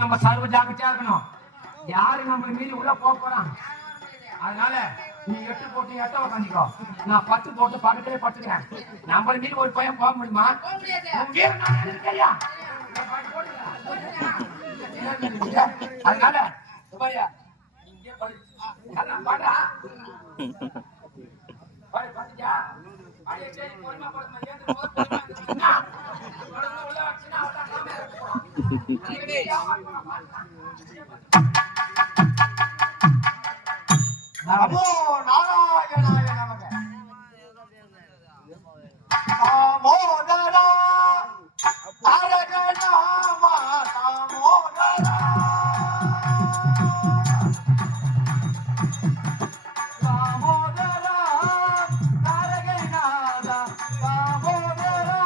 நம்ம சர்வ ஜாக்கிரதையா இருக்கணும். யாரு நம்ம மீறி உள்ள போறான். அதனால நீ 8 போட்டு 8 உட்காந்துக்கோ, நான் 10 போட்டு பக்கத்திலே படுத்துக்கிறேன். நம்மள மீறி ஒரு பையன் போக முடியுமா? அதனால நமோ நாராயணாய நமக. தாமோதரா தாரக நாமா தாமோதரா தாமோதரா தாரக நாதா தாமோதரா